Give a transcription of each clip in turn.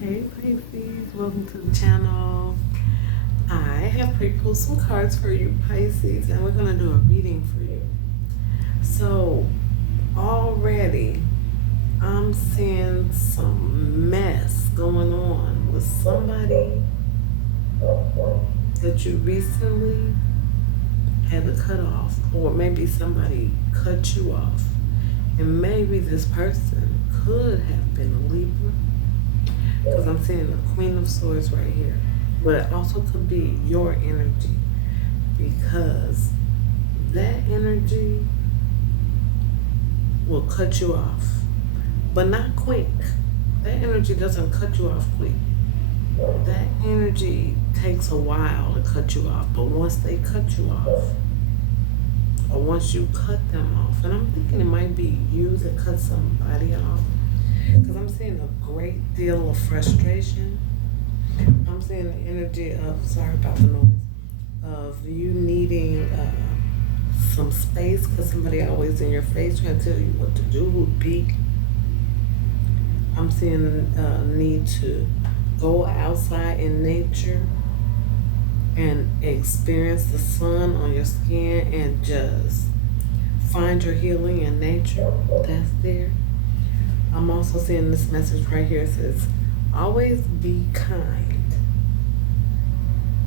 Hey Pisces, welcome to the channel. I have pre-pulled some cards for you Pisces and we're going to do a reading for you. So already I'm seeing some mess going on with somebody that you recently had to cut off, or maybe somebody cut you off, and maybe this person could have been a Libra, because I'm seeing the Queen of Swords right here. But it also could be your energy, because that energy will cut you off, but not quick. That energy doesn't cut you off quick. That energy takes a while to cut you off, but once they cut you off, or once you cut them off, and I'm thinking it might be you that cut somebody off, because I'm seeing a great deal of frustration. I'm seeing the energy of, sorry about the noise, of you needing some space, because somebody always in your face trying to tell you what to do, who to be. I'm seeing a need to go outside in nature and experience the sun on your skin and just find your healing in nature. That's there. I'm also seeing this message right here. It says, always be kind.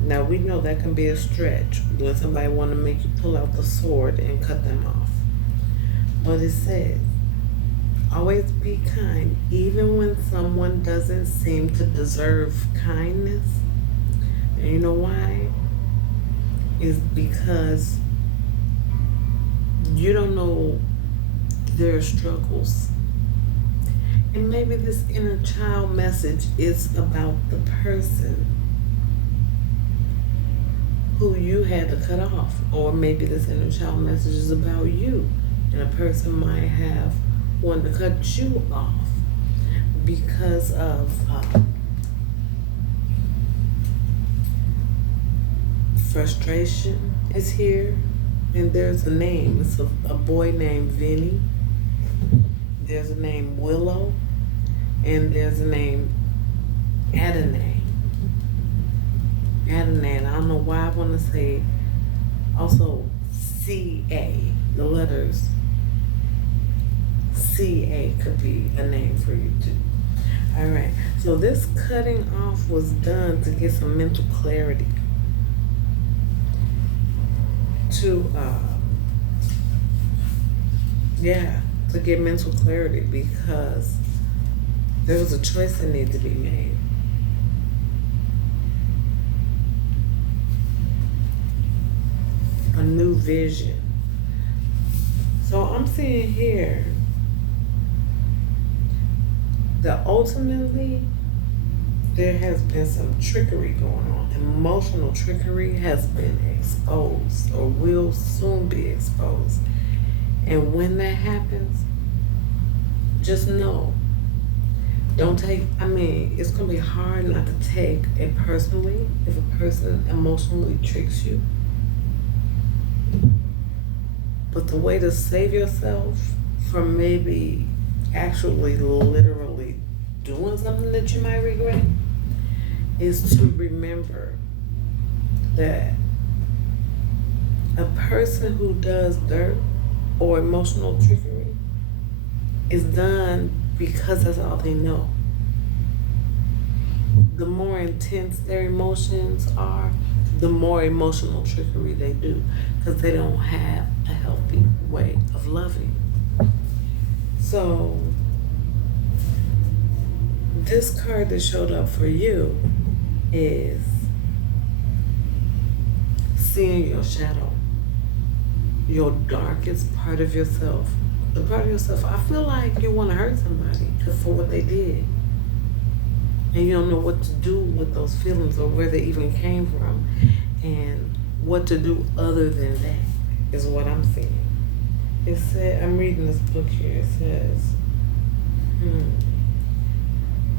Now we know that can be a stretch when somebody want to make you pull out the sword and cut them off. But it says, always be kind, even when someone doesn't seem to deserve kindness. And you know why? Is because you don't know their struggles. And maybe this inner child message is about the person who you had to cut off. Or maybe this inner child message is about you, and a person might have wanted to cut you off because of frustration is here. And there's a name. It's a boy named Vinny. There's a name Willow, and there's a name Adonai. Adonai, and I don't know why I want to say also CA. The letters CA could be a name for you too. All right, so this cutting off was done to get some mental clarity. To get mental clarity, because there was a choice that needed to be made. A new vision. So I'm seeing here that ultimately there has been some trickery going on. Emotional trickery has been exposed, or will soon be exposed. And when that happens, just know, don't take, it's going to be hard not to take it personally if a person emotionally tricks you. But the way to save yourself from maybe actually literally doing something that you might regret is to remember that a person who does dirt or emotional trickery is done because that's all they know. The more intense their emotions are, the more emotional trickery they do, because they don't have a healthy way of loving. So this card that showed up for you is seeing your shadow, your darkest part of yourself. The part of yourself, I feel like you want to hurt somebody for what they did. And you don't know what to do with those feelings, or where they even came from, and what to do other than that, is what I'm seeing. It said, I'm reading this book here, it says,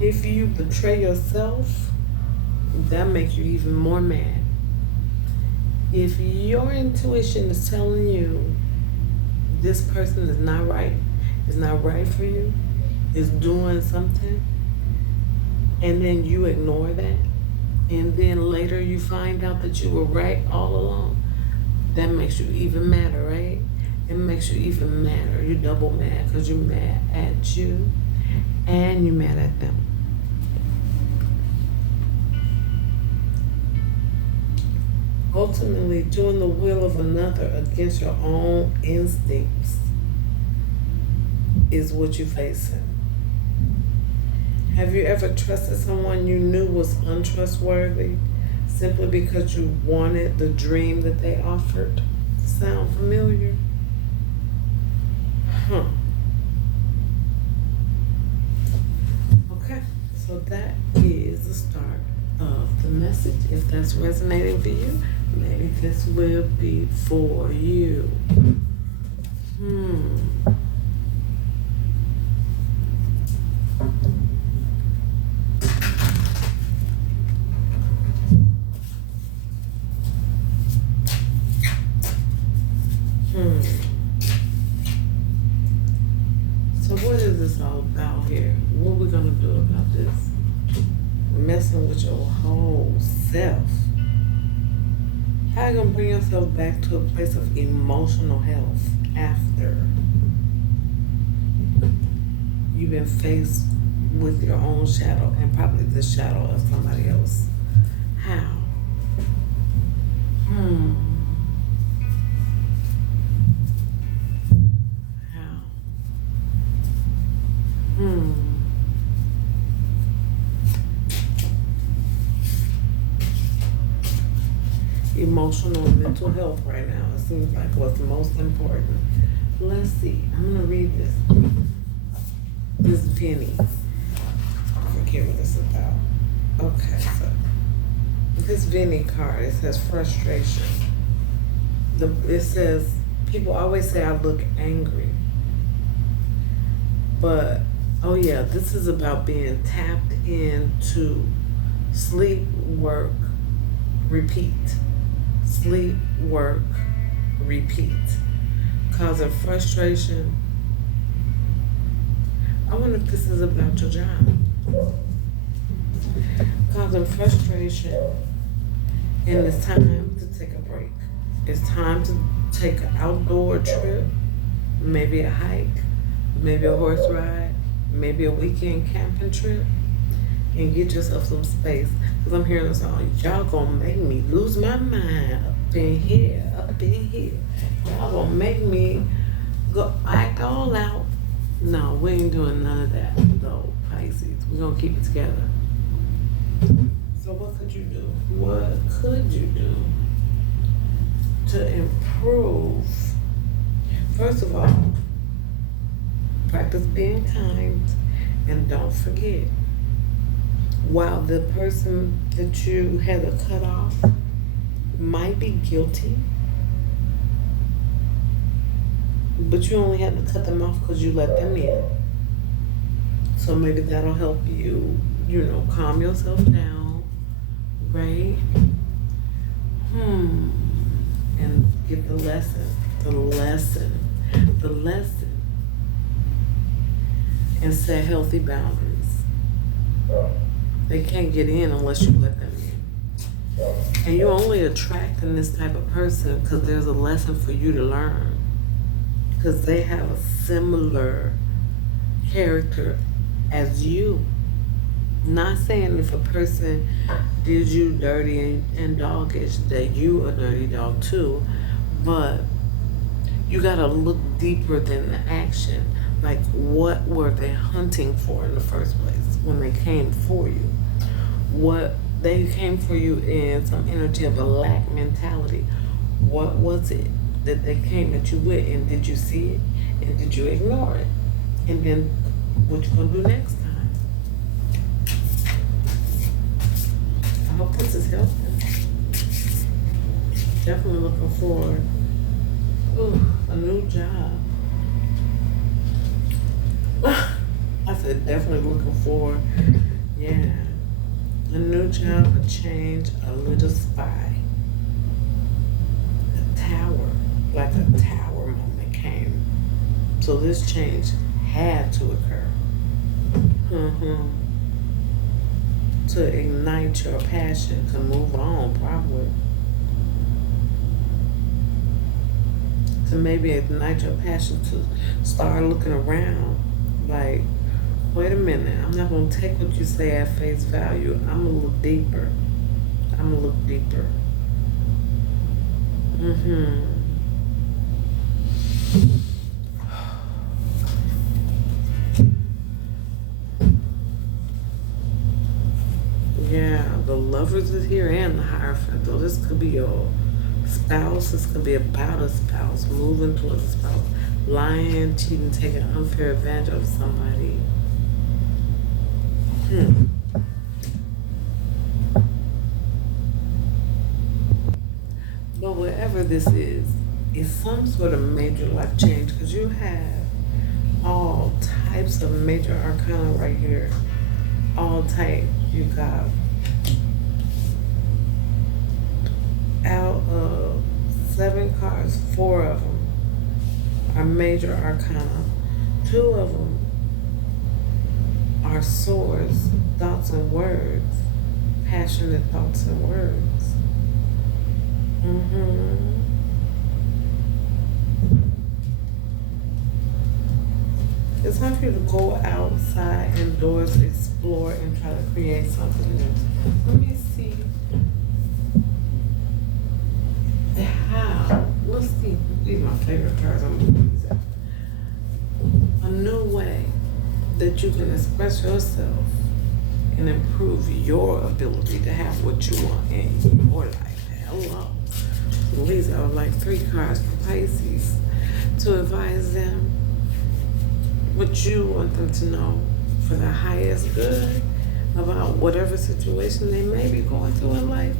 if you betray yourself, that makes you even more mad. If your intuition is telling you this person is not right for you, is doing something and then you ignore that, and then later you find out that you were right all along, that makes you even madder, right? It makes you even madder. You double mad because you're mad at you and you're mad at them. Ultimately, doing the will of another against your own instincts is what you're facing. Have you ever trusted someone you knew was untrustworthy simply because you wanted the dream that they offered? Sound familiar? Huh. Okay, so that is the start of the message. If that's resonating for you, maybe this will be for you. So what is this all about here? What we gonna do about this? Messing with your whole self. How you gonna bring yourself back to a place of emotional health after you've been faced with your own shadow and probably the shadow of somebody else? How? How? Emotional and mental health right now. It seems like what's most important. Let's see. I'm gonna read this. This Vinny. I forget what it's about. Okay, so this Vinny card, it says frustration. It says people always say I look angry. But oh yeah, this is about being tapped into sleep, work, repeat. Sleep, work, repeat. Causing frustration. I wonder if this is about your job. Causing frustration. And it's time to take a break. It's time to take an outdoor trip. Maybe a hike. Maybe a horse ride. Maybe a weekend camping trip. And get yourself some space. Because I'm hearing this song, y'all gonna make me lose my mind up in here, up in here. Y'all gonna make me go act all out. No, we ain't doing none of that, though, Pisces. We're gonna keep it together. So what could you do? What could you do to improve? First of all, practice being kind and don't forget. While the person that you had to cut off might be guilty, but you only had to cut them off because you let them in. So maybe that'll help you, calm yourself down, right? And get the lesson, and set healthy boundaries. They can't get in unless you let them in. And you're only attracting this type of person because there's a lesson for you to learn. Because they have a similar character as you. Not saying if a person did you dirty and doggish that you a dirty dog too, but you gotta look deeper than the action. Like, what were they hunting for in the first place when they came for you? What they came for you in some energy of a lack mentality. What was it that they came at you with, and did you see it, and did you ignore it? And then what you gonna do next time? I hope this is helping. Definitely looking forward. A new job. I said definitely looking forward. Yeah. A new job, a change, a little spy. A tower. Like a tower moment came. So this change had to occur. to ignite your passion to move on, probably. To maybe ignite your passion to start looking around. Like, wait a minute, I'm not going to take what you say at face value. I'm going to look deeper. I'm going to look deeper. Mm-hmm. Yeah, the lovers is here and the Hierophant. So this could be your spouse. This could be about a spouse, moving towards a spouse, lying, cheating, taking unfair advantage of somebody. But whatever this is, it's some sort of major life change because you have all types of major arcana right here. All type. You got out of 7 cards, 4 of them are major arcana. 2 of them are swords, thoughts and words, passionate thoughts and words. It's time for you to go outside, indoors, explore, and try to create something new. Let me see how. Let's see. These are my favorite cards. I'm going to use that. A new way that you can express yourself and improve your ability to have what you want in your life. Hello. So these are like 3 cards for Pisces to advise them what you want them to know for the highest good about whatever situation they may be going through in life.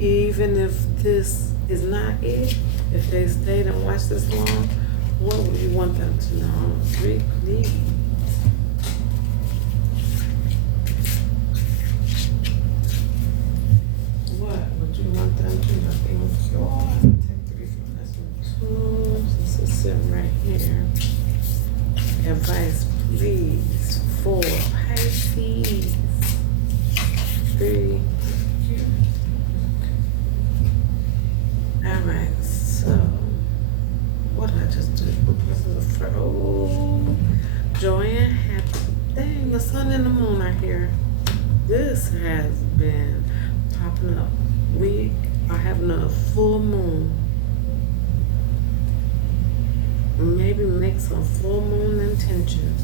Even if this is not it, if they stayed and watched this long, what would you want them to know? 3, please. What would you want them to know? Take 3 from this one. 2. This is sitting right here. Advice, please, for Pisces. 3. All right, so what did I just do? This is a joy and happy. Dang, the sun and the moon are here. This has been popping up. We are having a full moon. Maybe make some full moon intentions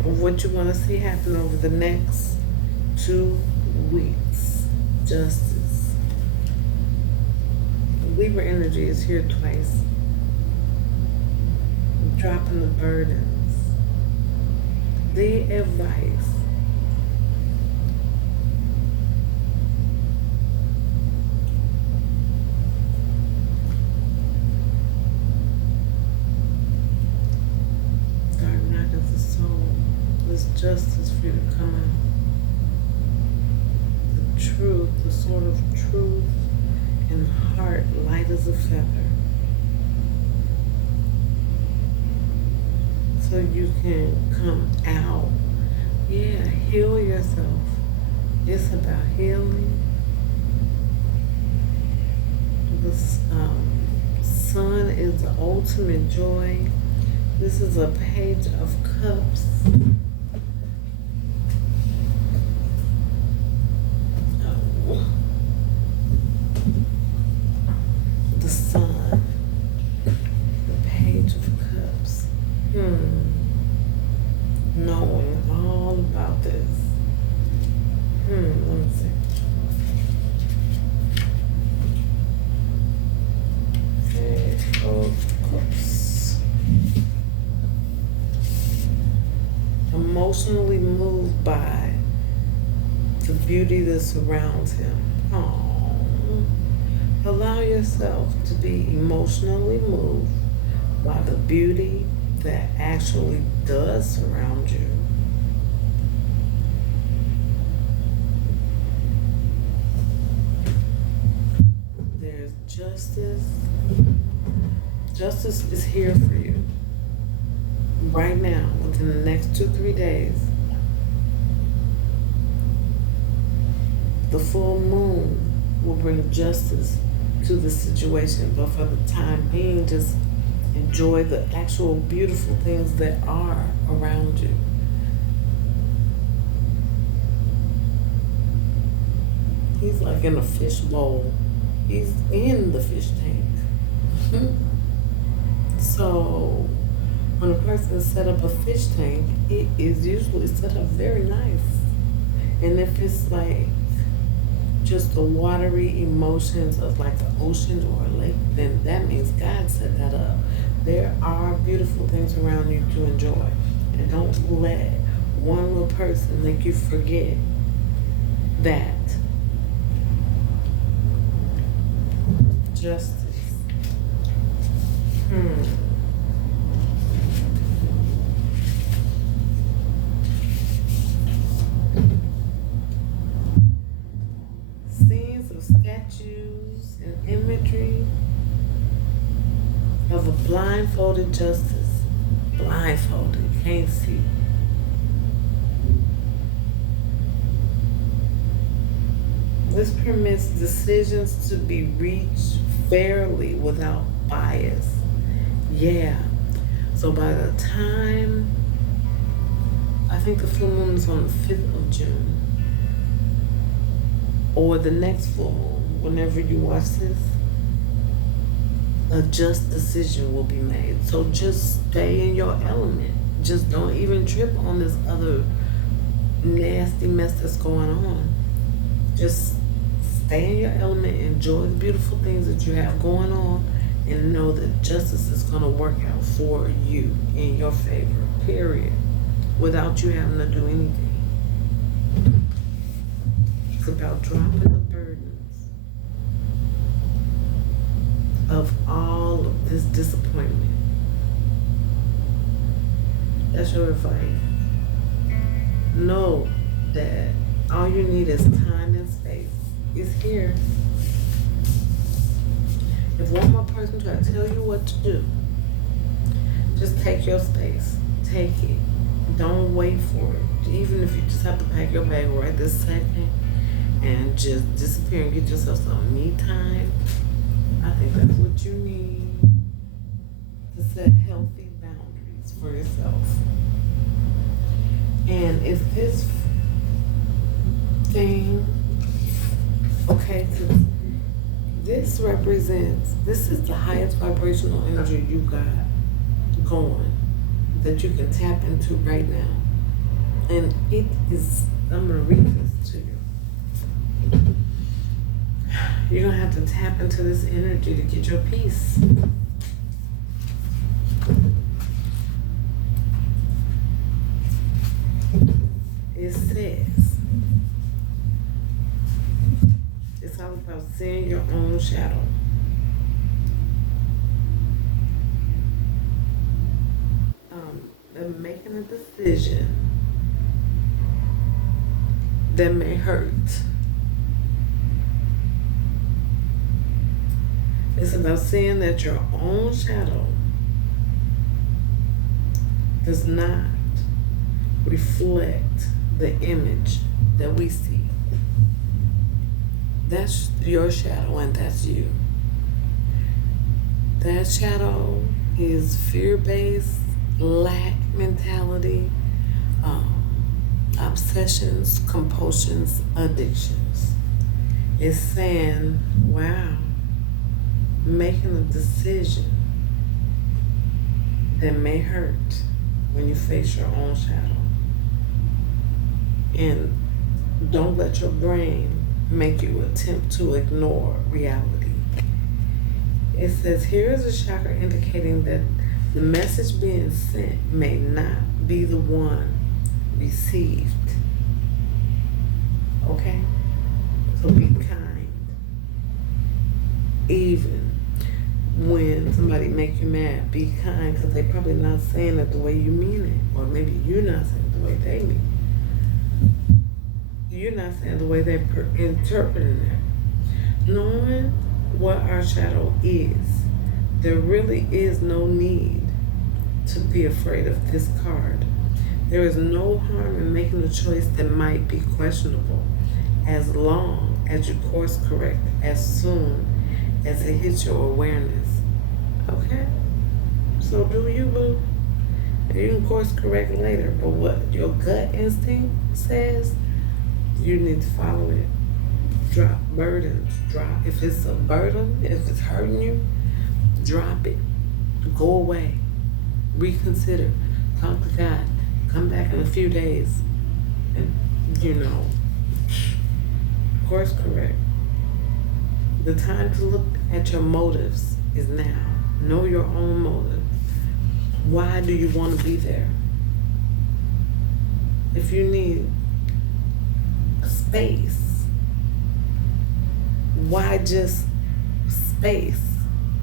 of what you want to see happen over the next 2 weeks. Justice. Libra energy is here twice. Dropping the burdens. The advice. Justice for you to come out. The truth, the sort of truth and heart light as a feather. So you can come out. Yeah, heal yourself. It's about healing. The sun is the ultimate joy. This is a page of cups. The sun, the page of cups. Knowing all about this. Let me see. Page of cups. Emotionally moved by the beauty that surrounds him. Allow yourself to be emotionally moved by the beauty that actually does surround you. There's justice. Justice is here for you right now, within the next 2-3 days. The full moon will bring justice to the situation, but for the time being, just enjoy the actual beautiful things that are around you. He's like in a fish bowl. He's in the fish tank. So when a person set up a fish tank, it is usually set up very nice. And if it's like just the watery emotions of like an ocean or a lake, then that means God set that up. There are beautiful things around you to enjoy. And don't let one little person make you forget that justice. Scenes of statues and imagery of a blindfolded justice. Blindfolded, can't see. This permits decisions to be reached fairly without bias. Yeah. So by the time, I think the full moon is on the 5th of June, or the next full moon, whenever you watch this, a just decision will be made. So just stay in your element. Just don't even trip on this other nasty mess that's going on. Just stay in your element, enjoy the beautiful things that you have going on, and know that justice is going to work out for you in your favor, period, without you having to do anything. It's about dropping the burdens of all of this disappointment. That's your advice. Know that all you need is time and space. It's here. If one more person try to tell you what to do, just take your space. Take it. Don't wait for it. Even if you just have to pack your bag right this second and just disappear and get yourself some me time, I think that's what you need to set healthy boundaries for yourself. And if this thing, okay, this represents, this is the highest vibrational energy you got going that you can tap into right now. And it is, I'm going to read this to you. You're going to have to tap into this energy to get your peace. It says, it's all about seeing your own shadow. And making a decision that may hurt. It's about seeing that your own shadow does not reflect the image that we see. That's your shadow and that's you. That shadow is fear-based, lack mentality, obsessions, compulsions, addictions. It's saying, wow, making a decision that may hurt when you face your own shadow. And don't let your brain make you attempt to ignore reality. It says, here is a chakra indicating that the message being sent may not be the one received. Okay? So be kind. Even when somebody make you mad, be kind, because they probably not saying it the way you mean it. Or maybe you're not saying it the way they mean it. You're not saying the way they're interpreting it. Knowing what our shadow is, there really is no need to be afraid of this card. There is no harm in making a choice that might be questionable. as long as you course correct as soon as it hits your awareness. Okay? So do you, boo? And you can course correct later, but what your gut instinct says, you need to follow it. Drop burdens. Drop. If it's a burden, if it's hurting you, drop it. Go away. Reconsider. Talk to God. Come back in a few days. And, course correct. The time to look at your motives is now. Know your own motive. Why do you want to be there? If you need space, why just space?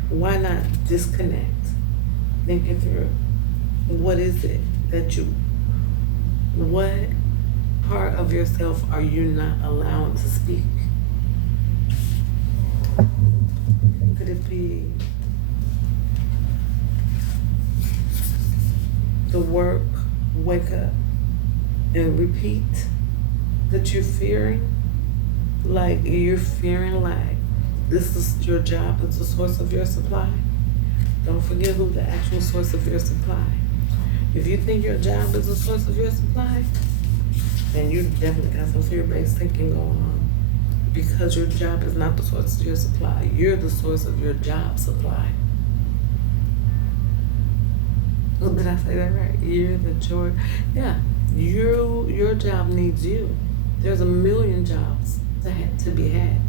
Why not disconnect? Think it through. What is it what part of yourself are you not allowing to speak? Could it be the work, wake up, and repeat that you're fearing? Like you're fearing this is your job as the source of your supply. Don't forget who the actual source of your supply. If you think your job is the source of your supply, then you definitely got some fear-based thinking going on. Because your job is not the source of your supply. You're the source of your job supply. Oh, did I say that right? Your job needs you. There's a million jobs to be had.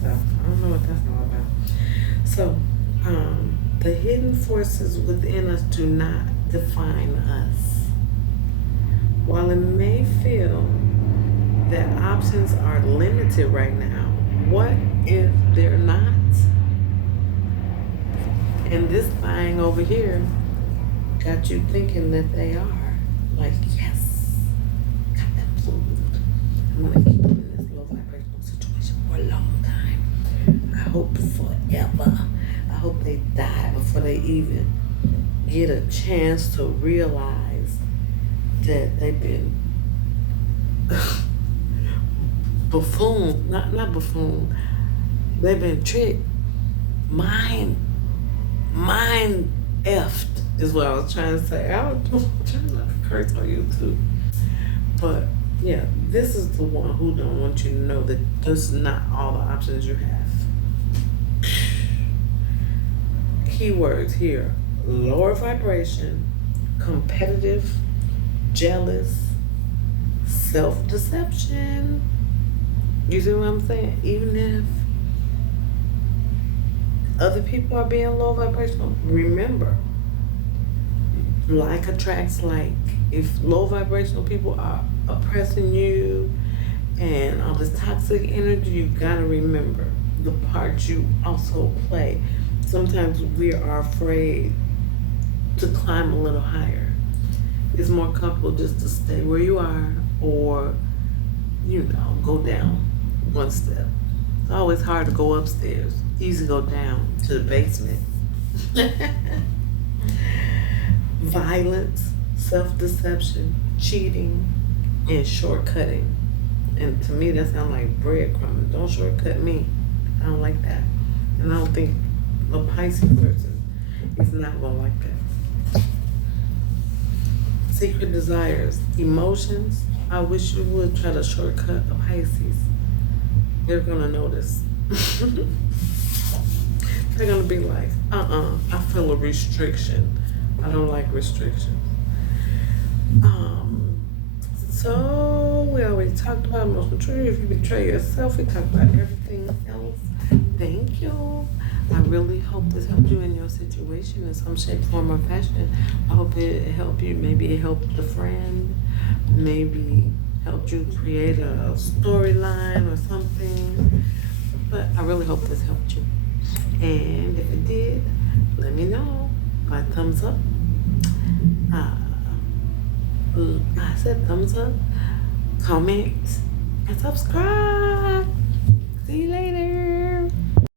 So I don't know what that's all about. So the hidden forces within us do not define us. While it may feel that options are limited right now, what if they're not? And this thing over here got you thinking that they are. Like, yes, got that food. I'm gonna keep them in this low vibrational situation for a long time. I hope forever. I hope they die before they even get a chance to realize that they've been not buffoon. They've been tricked. Mind effed is what I was trying to say. I'm trying not to curse on YouTube. But yeah, this is the one who don't want you to know that this is not all the options you have. Keywords here: lower vibration, competitive, jealous, self-deception. You see what I'm saying? Even if other people are being low vibrational, remember, like attracts like. If low vibrational people are oppressing you and all this toxic energy, you gotta remember the part you also play. Sometimes we are afraid to climb a little higher. It's more comfortable just to stay where you are or, go down one step. It's always hard to go upstairs. Easy to go down to the basement. Violence, self-deception, cheating, and shortcutting. And to me, that sounds like breadcrumbing. Don't shortcut me. I don't like that. And I don't think a Pisces person is not going to like that. Secret desires, emotions. I wish you would try to shortcut a Pisces. They're going to notice. They're going to be like, I feel a restriction. I don't like restrictions. So we already talked about emotional trigger. If you betray yourself, we talked about everything else. Thank you. I really hope this helped you in your situation in some shape, form, or fashion. I hope it helped you. Maybe it helped a friend. Maybe helped you create a storyline or something. But I really hope this helped you. And if it did, let me know by thumbs up. I said thumbs up, comment, and subscribe. See you later.